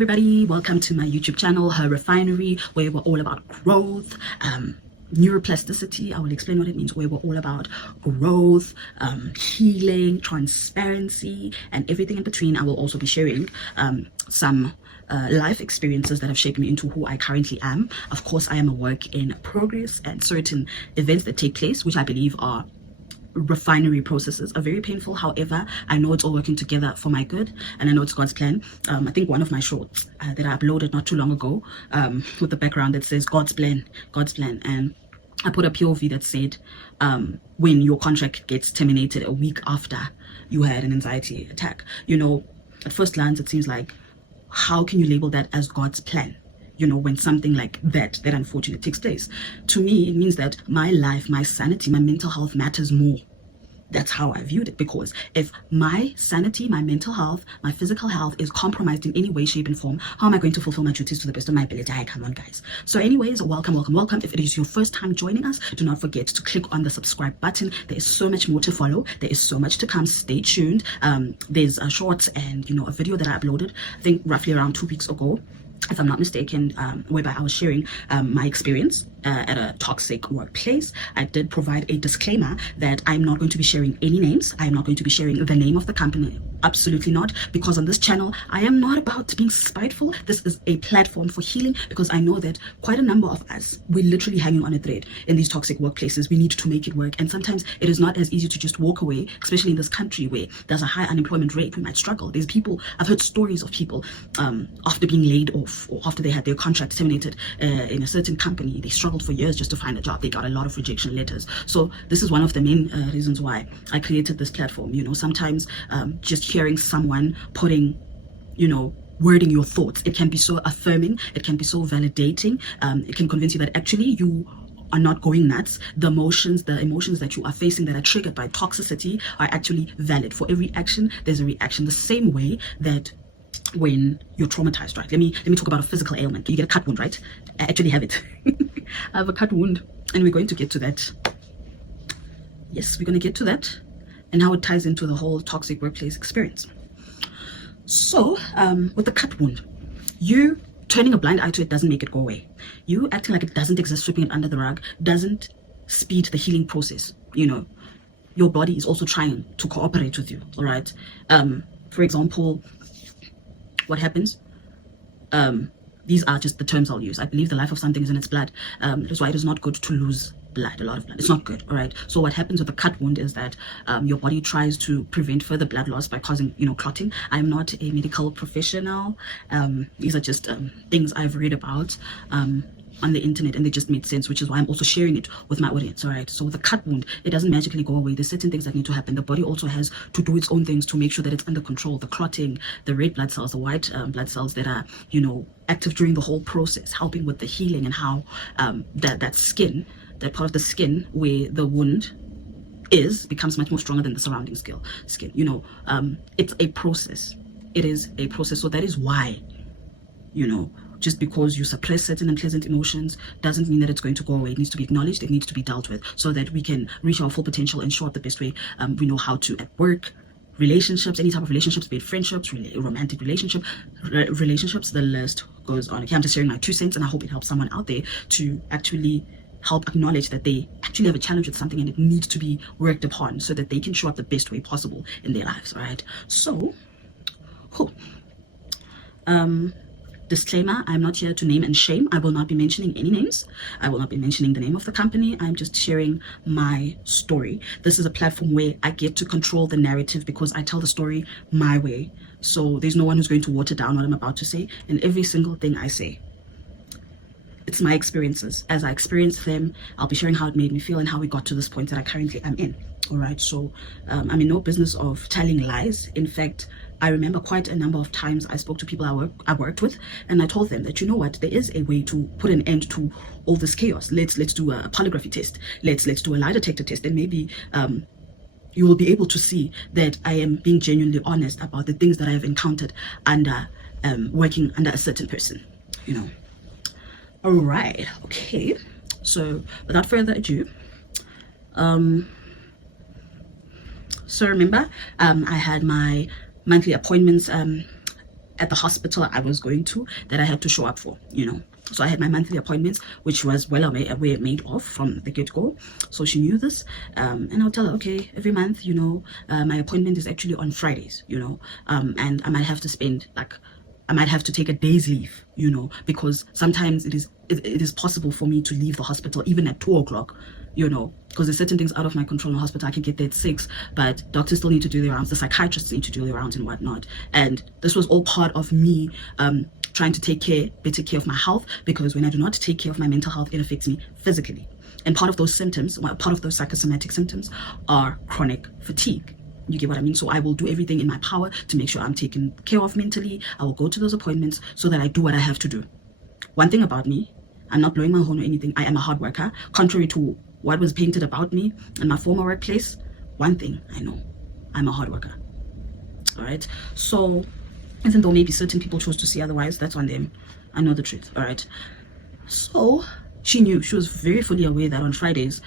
everybody, welcome to my YouTube channel, Her Refinery, where we're all about growth, neuroplasticity. I will explain what it means, where we're all about growth, healing, transparency, and everything in between. I will also be sharing some life experiences that have shaped me into who I currently am. Of course, I am a work in progress, and certain events that take place, which I believe are refinery processes, are very painful. However, I know it's all working together for my good, and I know it's God's plan. I think one of my shorts that I uploaded not too long ago, with the background that says God's plan, and I put a POV that said, when your contract gets terminated a week after you had an anxiety attack. You know, at first glance it seems like, how can you label that as God's plan? You know, when something like that unfortunately takes place. To me, it means that my life, my sanity, my mental health matters more. That's how I viewed it, because if my sanity, my mental health, my physical health is compromised in any way, shape, and form, how am I going to fulfill my duties to the best of my ability? Come on, guys. So anyways, welcome. If it is your first time joining us, do not forget to click on the subscribe button. There is so much more to follow. There is so much to come. Stay tuned. There's a short and, a video that I uploaded, I think roughly around 2 weeks ago, if I'm not mistaken, whereby I was sharing my experience at a toxic workplace. I did provide a disclaimer that I'm not going to be sharing any names. I'm not going to be sharing the name of the company. Absolutely not, because on this channel, I am not about being spiteful. This is a platform for healing, because I know that quite a number of us, we're literally hanging on a thread in these toxic workplaces. We need to make it work. And sometimes it is not as easy to just walk away, especially in this country where there's a high unemployment rate. We might struggle. There's people, I've heard stories of people after being laid off, or after they had their contract terminated in a certain company, they struggled for years just to find a job. They got a lot of rejection letters. So this is one of the main reasons why I created this platform. Sometimes just hearing someone putting, wording your thoughts, it can be so affirming, it can be so validating, it can convince you that actually you are not going nuts. The emotions that you are facing that are triggered by toxicity are actually valid. For every action, there's a reaction. The same way that when you're traumatized, right? Let me talk about a physical ailment. You get a cut wound, right? I actually have it. I have a cut wound, and we're going to get to that. Yes, we're going to get to that, and how it ties into the whole toxic workplace experience. So, with the cut wound, you turning a blind eye to it doesn't make it go away. You acting like it doesn't exist, sweeping it under the rug, doesn't speed the healing process. Your body is also trying to cooperate with you, all right? For example, what happens? These are just the terms I'll use. I believe the life of something is in its blood. That's why it is not good to lose blood, a lot of blood. It's not good, all right? So what happens with a cut wound is that your body tries to prevent further blood loss by causing, clotting. I'm not a medical professional. These are just things I've read about on the internet, and they just made sense, which is why I'm also sharing it with my audience. All right, so with a cut wound, it doesn't magically go away. There's certain things that need to happen. The body also has to do its own things to make sure that it's under control. The clotting, the red blood cells, the white blood cells that are active during the whole process, helping with the healing, and how that skin, that part of the skin where the wound is, becomes much more stronger than the surrounding skin. It's a process. It is a process. So that is why, just because you suppress certain unpleasant emotions doesn't mean that it's going to go away. It needs to be acknowledged. It needs to be dealt with, so that we can reach our full potential and show up the best way we know how to, at work, relationships, any type of relationships, be it friendships, romantic relationships, the list goes on. Okay, I'm just sharing my 2 cents, and I hope it helps someone out there to actually help acknowledge that they actually have a challenge with something, and it needs to be worked upon so that they can show up the best way possible in their lives. All right, so disclaimer, I'm not here to name and shame. I will not be mentioning any names. I will not be mentioning the name of the company. I'm just sharing my story. This is a platform where I get to control the narrative, because I tell the story my way. So there's no one who's going to water down what I'm about to say. And every single thing I say, it's my experiences. As I experience them, I'll be sharing how it made me feel and how we got to this point that I currently am in. All right, so I'm in no business of telling lies. In fact, I remember quite a number of times I spoke to people I worked with, and I told them that, there is a way to put an end to all this chaos. Let's do a polygraphy test. Let's do a lie detector test, and maybe you will be able to see that I am being genuinely honest about the things that I have encountered under working under a certain person. All right, okay. So without further ado, so remember, I had my monthly appointments at the hospital I was going to that I had to show up for, you know. So I had my monthly appointments, which was well aware made of from the get-go. So she knew this. And I'll tell her, okay, every month, you know, my appointment is actually on Fridays, you know, and I might have to spend like, I might have to take a day's leave, you know, because sometimes it is possible for me to leave the hospital even at 2 o'clock, you know, because there's certain things out of my control in the hospital. I can get there at 6, but doctors still need to do their rounds, the psychiatrists need to do their rounds and whatnot. And this was all part of me trying to take better care of my health, because when I do not take care of my mental health, it affects me physically. And part of those symptoms, part of those psychosomatic symptoms are chronic fatigue. You get what I mean? So I will do everything in my power to make sure I'm taken care of mentally. I will go to those appointments so that I do what I have to do. One thing about me, I'm not blowing my horn or anything. I am a hard worker. Contrary to what was painted about me in my former workplace, one thing I know, I'm a hard worker. All right? So even though maybe certain people chose to see otherwise, that's on them. I know the truth. All right? So she knew. She was very fully aware that on Fridays,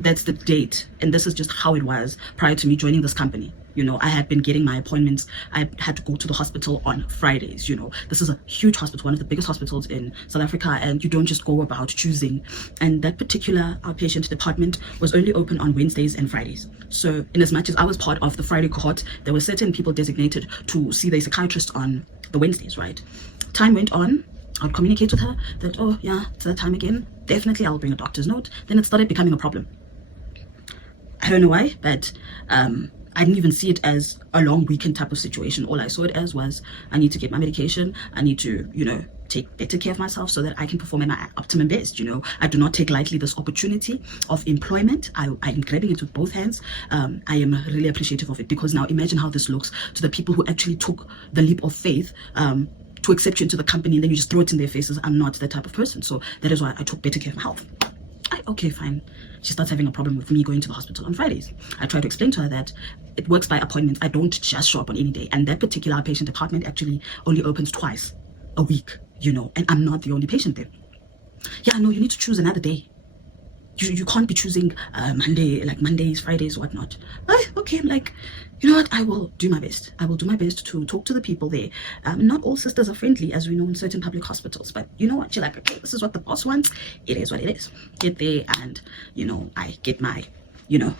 that's the date, and this is just how it was prior to me joining this company. You know, I had been getting my appointments. I had to go to the hospital on Fridays. You know, this is a huge hospital, one of the biggest hospitals in South Africa, and you don't just go about choosing. And that particular outpatient department was only open on Wednesdays and Fridays. So in as much as I was part of the Friday cohort, there were certain people designated to see the psychiatrist on the Wednesdays, right? Time went on. I'd communicate with her that, oh yeah, it's that time again. Definitely I'll bring a doctor's note. Then it started becoming a problem. I don't know why, but I didn't even see it as a long weekend type of situation. All I saw it as was, I need to get my medication. I need to, you know, take better care of myself so that I can perform at my optimum best. You know, I do not take lightly this opportunity of employment. I am grabbing it with both hands. I am really appreciative of it, because now imagine how this looks to the people who actually took the leap of faith to accept you into the company, and then you just throw it in their faces. I'm not that type of person. So that is why I took better care of my health. Okay, fine. She starts having a problem with me going to the hospital on Fridays. I try to explain to her that it works by appointments. I don't just show up on any day. And that particular outpatient department actually only opens twice a week, you know, and I'm not the only patient there. Yeah, no, you need to choose another day. You can't be choosing Mondays, Fridays, whatnot. Okay, I'm like, you know what? I will do my best. I will do my best to talk to the people there. Not all sisters are friendly, as we know in certain public hospitals. But you know what? You're like, okay, this is what the boss wants. It is what it is. Get there, and you know, I get my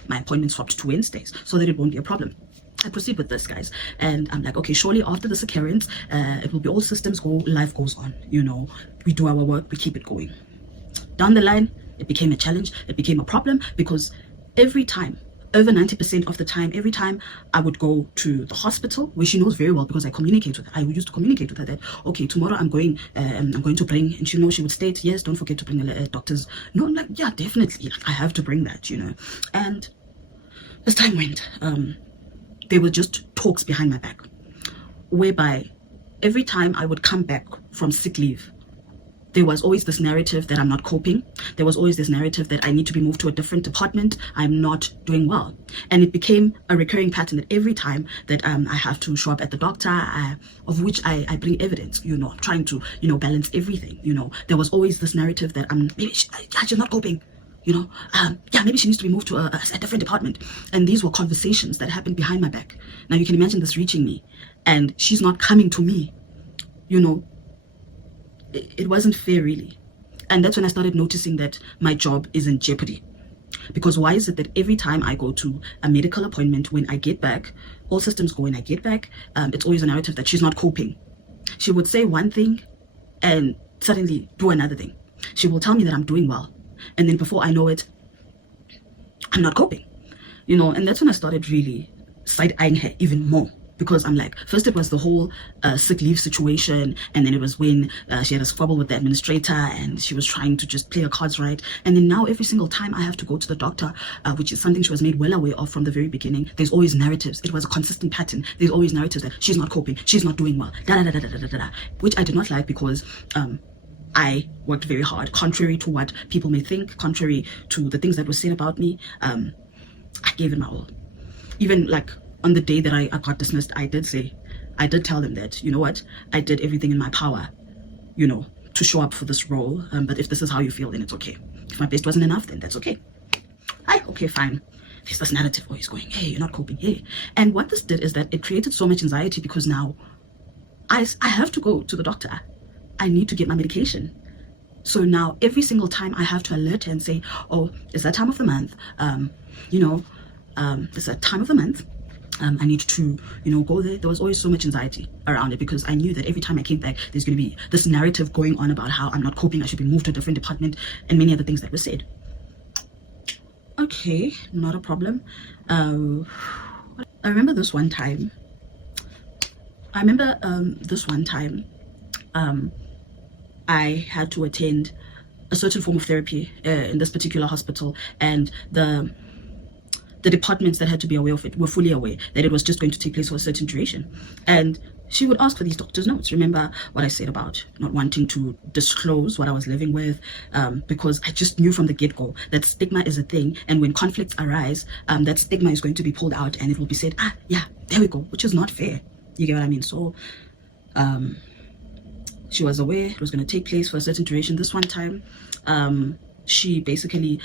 appointment swapped to Wednesdays so that it won't be a problem. I proceed with this, guys, and I'm like, okay, surely after this occurrence, it will be all systems go. Life goes on. You know, we do our work, we keep it going. Down the line, it became a challenge. It became a problem, because every time, over 90% of the time, every time I would go to the hospital, where she knows very well because I communicate with her. I used to communicate with her that, okay, tomorrow I'm going to bring, and she would state, yes, don't forget to bring a doctor's. No, I'm like, yeah, definitely, I have to bring that, you know. And as time went, there were just talks behind my back, whereby every time I would come back from sick leave, there was always this narrative that I'm not coping. There was always this narrative that I need to be moved to a different department. I'm not doing well. And it became a recurring pattern that every time that I have to show up at the doctor, of which I bring evidence, you know, trying to, you know, balance everything, you know, there was always this narrative that she's not coping. You know, yeah, maybe she needs to be moved to a different department. And these were conversations that happened behind my back. Now you can imagine this reaching me, and she's not coming to me, you know. It wasn't fair, really. And that's when I started noticing that my job is in jeopardy. Because why is it that every time I go to a medical appointment, when I get back, all systems go when I get back, it's always a narrative that she's not coping. She would say one thing and suddenly do another thing. She will tell me that I'm doing well, and then before I know it, I'm not coping. You know, and that's when I started really side-eyeing her even more. Because I'm like, first it was the whole sick leave situation, and then it was when she had a squabble with the administrator and she was trying to just play her cards right. And then now every single time I have to go to the doctor, which is something she was made well aware of from the very beginning, there's always narratives. It was a consistent pattern. There's always narratives that she's not coping, she's not doing well, which I did not like, because I worked very hard, contrary to what people may think, contrary to the things that were said about me. I gave it my all. Even like on the day that I got dismissed, I did tell them that, you know what, I did everything in my power, you know, to show up for this role. But if this is how you feel, then it's okay. If my best wasn't enough, then that's okay. Okay, fine. There's this narrative always going, hey, you're not coping, hey. And what this did is that it created so much anxiety, because now I have to go to the doctor. I need to get my medication. So now every single time I have to alert her and say, oh, it's that time of the month, it's that time of the month, I need to, go there. There was always so much anxiety around it because I knew that every time I came back, there's going to be this narrative going on about how I'm not coping, I should be moved to a different department, and many other things that were said. Okay, not a problem. I remember this one time, I had to attend a certain form of therapy in this particular hospital, and the departments that had to be aware of it were fully aware that it was just going to take place for a certain duration. And she would ask for these doctor's notes. Remember what I said about not wanting to disclose what I was living with, because I just knew from the get-go that stigma is a thing, and when conflicts arise, that stigma is going to be pulled out and it will be said, yeah, there we go, which is not fair. You get what I mean? So she was aware it was going to take place for a certain duration. This one time, she basically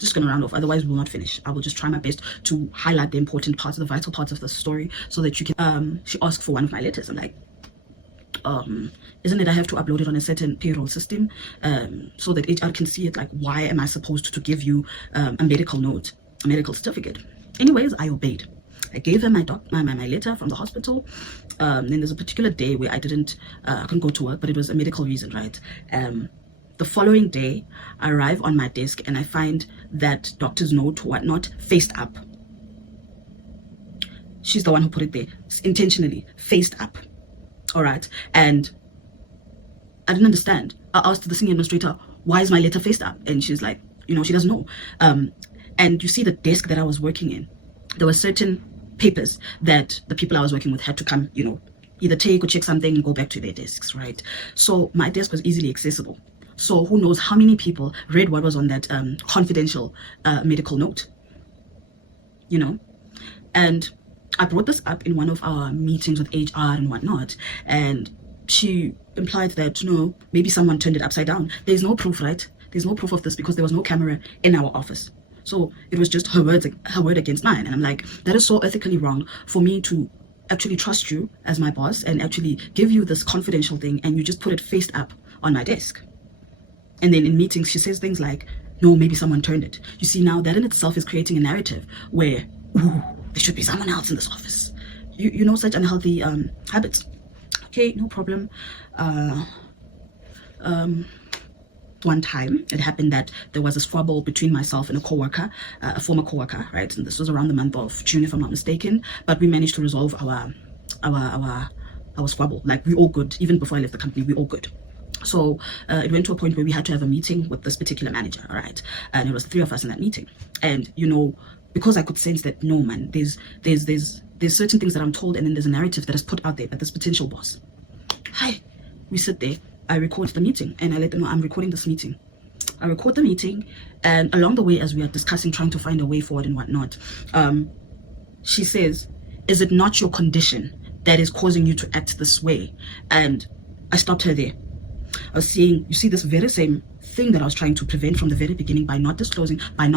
just going to round off, otherwise we will not finish. I will just try my best to highlight the important parts, the vital parts of the story, so that you can she asked for one of my letters. I'm like, isn't it I have to upload it on a certain payroll system, so that HR can see it? Like, why am I supposed to give you a medical note, a medical certificate? Anyways, I obeyed. I gave her my letter from the hospital. Then there's a particular day where I couldn't go to work, but it was a medical reason, right? The following day, I arrive on my desk and I find that doctor's note, whatnot, faced up. She's the one who put it there, intentionally, faced up. All right. And I didn't understand. I asked the senior administrator, why is my letter faced up? And she's like, she doesn't know. And you see the desk that I was working in, there were certain papers that the people I was working with had to come, either take or check something and go back to their desks, right? So my desk was easily accessible. So who knows how many people read what was on that confidential medical note, And I brought this up in one of our meetings with HR and whatnot, and she implied that, maybe someone turned it upside down. There's no proof, right? There's no proof of this because there was no camera in our office. So it was just her word against mine. And I'm like, that is so ethically wrong for me to actually trust you as my boss and actually give you this confidential thing, and you just put it faced up on my desk. And then in meetings, she says things like, no, maybe someone turned it. You see, now that in itself is creating a narrative where, there should be someone else in this office. Such unhealthy habits. Okay, no problem. One time, it happened that there was a squabble between myself and a coworker, a former coworker, right? And this was around the month of June, if I'm not mistaken. But we managed to resolve our squabble. Like, we all good. Even before I left the company, we all good. So it went to a point where we had to have a meeting with this particular manager, all right? And it was 3 of us in that meeting. And, because I could sense that, no, man, there's certain things that I'm told, and then there's a narrative that is put out there by this potential boss. Hi, we sit there. I record the meeting, and I let them know I'm recording this meeting. I record the meeting, and along the way, as we are discussing, trying to find a way forward and whatnot, she says, is it not your condition that is causing you to act this way? And I stopped her there. I was saying, you see, this very same thing that I was trying to prevent from the very beginning by not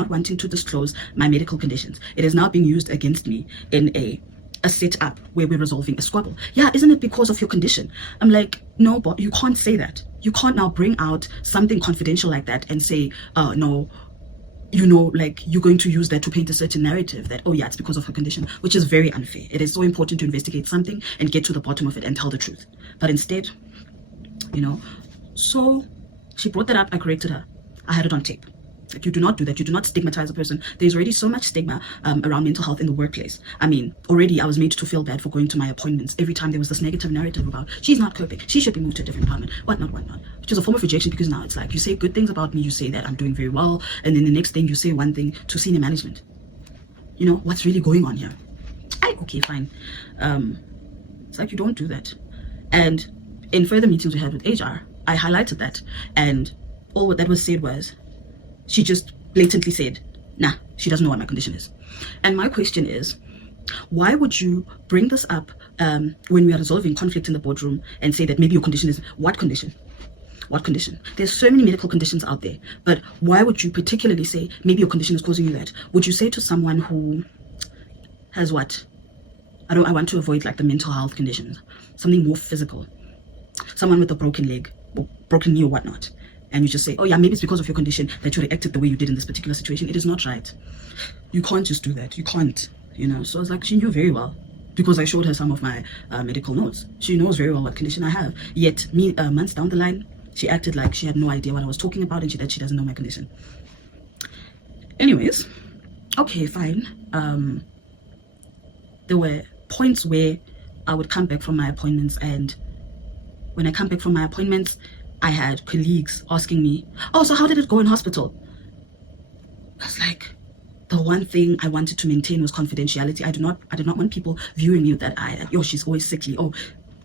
wanting to disclose my medical conditions, it is now being used against me in a setup where we're resolving a squabble. Yeah, isn't it because of your condition? I'm like, no, but you can't say that. You can't now bring out something confidential like that and say, no, like, you're going to use that to paint a certain narrative that, oh yeah, it's because of her condition, which is very unfair. It is so important to investigate something and get to the bottom of it and tell the truth. But instead, so she brought that up. I corrected her. I had it on tape. Like, you do not do that. You do not stigmatize a person. There's already so much stigma around mental health in the workplace. I mean, already I was made to feel bad for going to my appointments. Every time there was this negative narrative about, she's not coping, she should be moved to a different department, whatnot, which is a form of rejection, because now it's like, you say good things about me, you say that I'm doing very well, and then the next thing you say one thing to senior management. What's really going on here? Okay, fine. It's like, you don't do that. And in further meetings we had with HR, I highlighted that, and all what that was said was, she just blatantly said, nah, she doesn't know what my condition is. And my question is, why would you bring this up when we are resolving conflict in the boardroom and say that maybe your condition is, what condition? What condition? There's so many medical conditions out there, but why would you particularly say maybe your condition is causing you that? Would you say to someone who has what? I want to avoid like the mental health conditions, something more physical, someone with a broken leg or broken knee or whatnot, and you just say, oh yeah, maybe it's because of your condition that you reacted the way you did in this particular situation. It is not right. You can't just do that. You can't, you know. So I was like, she knew very well, because I showed her some of my medical notes. She knows very well what condition I have. Yet me, months down the line, she acted like she had no idea what I was talking about, and that she doesn't know my condition. Anyways, okay, fine. There were points where I would come back from my appointments, and when I come back from my appointments, I had colleagues asking me, oh, so how did it go in hospital? I was like, the one thing I wanted to maintain was confidentiality. I did not want people viewing me that she's always sickly. Oh,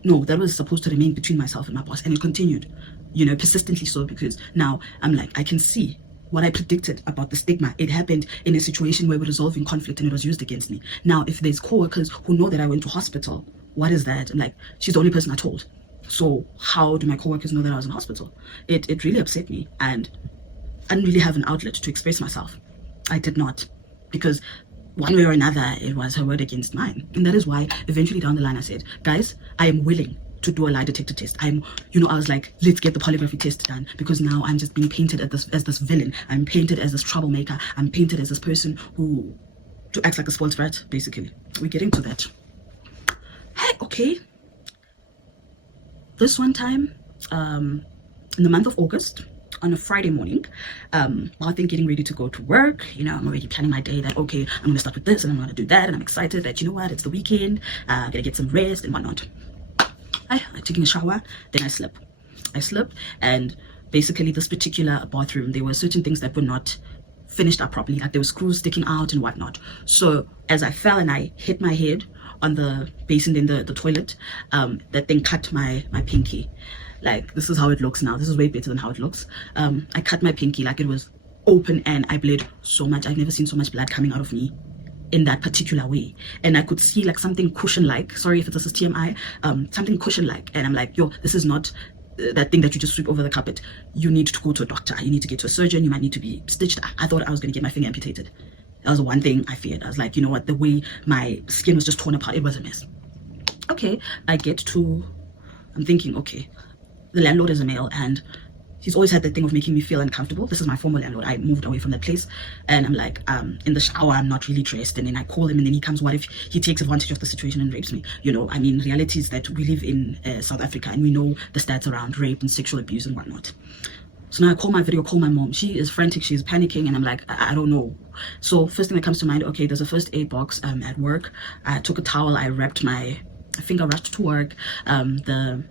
no, that was supposed to remain between myself and my boss. And it continued, you know, persistently so, because now I'm like, I can see what I predicted about the stigma. It happened in a situation where we're resolving conflict and it was used against me. Now, if there's co-workers who know that I went to hospital, what is that? I'm like, she's the only person I told. So how do my co-workers know that I was in hospital? It really upset me, and I didn't really have an outlet to express myself. I did not, because one way or another, it was her word against mine. And that is why eventually down the line I said, guys, I am willing to do a lie detector test. I was like, let's get the polygraphy test done, because now I'm just being painted as this villain. I'm painted as this troublemaker. I'm painted as this person who acts like a spoiled brat, basically. We're getting to that. Hey, okay. This one time, in the month of August, on a Friday morning, while I'm getting ready to go to work, you know, I'm already planning my day that, okay, I'm going to start with this and I'm going to do that. And I'm excited that, you know what, it's the weekend, I'm going to get some rest and whatnot. I'm taking a shower, then I slept. And basically this particular bathroom, there were certain things that were not finished up properly, like there were screws sticking out and whatnot. So as I fell and I hit my head on the basin in the toilet, that thing cut my pinky. Like, this is how it looks now. This is way better than how it looks. I cut my pinky, like it was open, and I bled so much. I've never seen so much blood coming out of me in that particular way. And I could see like something cushion-like, sorry if this is TMI, something cushion-like, and I'm like, yo, this is not that thing that you just sweep over the carpet. You need to go to a doctor. You need to get to a surgeon. You might need to be stitched. I thought I was going to get my finger amputated. That was the one thing I feared. I was like, you know what, the way my skin was just torn apart, it was a mess. Okay, I'm thinking, okay, the landlord is a male, and he's always had that thing of making me feel uncomfortable. This is my former landlord. I moved away from that place, and I'm like, in the shower, I'm not really dressed, and then I call him, and then he comes. What if he takes advantage of the situation and rapes me? You know, I mean, reality is that we live in South Africa, and we know the stats around rape and sexual abuse and whatnot. So now I call my mom. She is frantic, she's panicking, and I'm like, I don't know. So first thing that comes to mind, okay, there's a first aid box at work. I took a towel, I wrapped my finger, rushed to work. The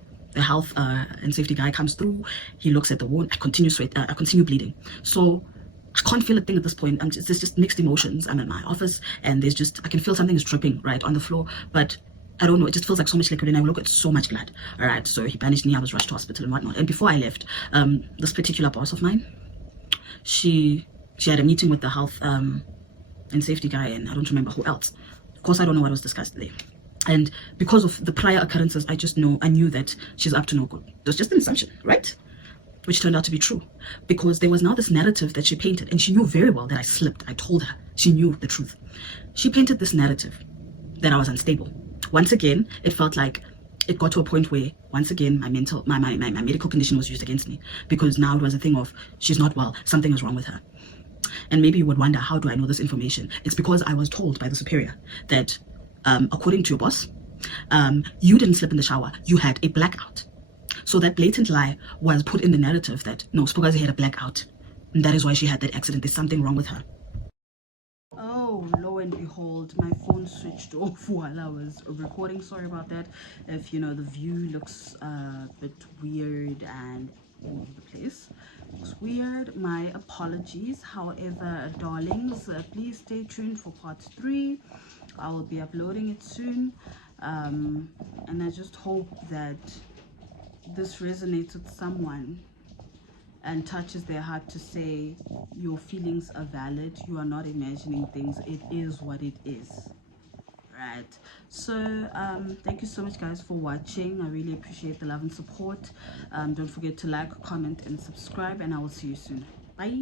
health and safety guy comes through. He looks at the wound. I continue bleeding. So I can't feel a thing at this point. There's just mixed emotions. I'm in my office, and I can feel something is dripping right on the floor, but I don't know, it just feels like so much liquid, and I look at so much blood. All right, so he bandaged me. I was rushed to hospital and whatnot. And before I left, this particular boss of mine, she had a meeting with the health and safety guy, and I don't remember who else. Of course, I don't know what was discussed there. And because of the prior occurrences, I knew that she's up to no good. It was just an assumption, right? Which turned out to be true, because there was now this narrative that she painted, and she knew very well that I slipped. I told her. She knew the truth. She painted this narrative that I was unstable. Once again, it felt like it got to a point where, once again, my medical condition was used against me, because now it was a thing of, she's not well, something is wrong with her. And maybe you would wonder, how do I know this information? It's because I was told by the superior that, according to your boss, you didn't slip in the shower, you had a blackout. So that blatant lie was put in the narrative that, no, Spukazi had a blackout, and that is why she had that accident. There's something wrong with her. Oh, lo and behold, my phone switched off while I was recording. Sorry about that. If, you know, the view looks a bit weird and all over the place. It's weird. My apologies. However, darlings, please stay tuned for part 3. I will be uploading it soon. And I just hope that this resonates with someone and touches their heart to say, your feelings are valid. You are not imagining things. It is what it is. Right. So thank you so much, guys, for watching. I really appreciate the love and support. Don't forget to like, comment, and subscribe, and I will see you soon. Bye.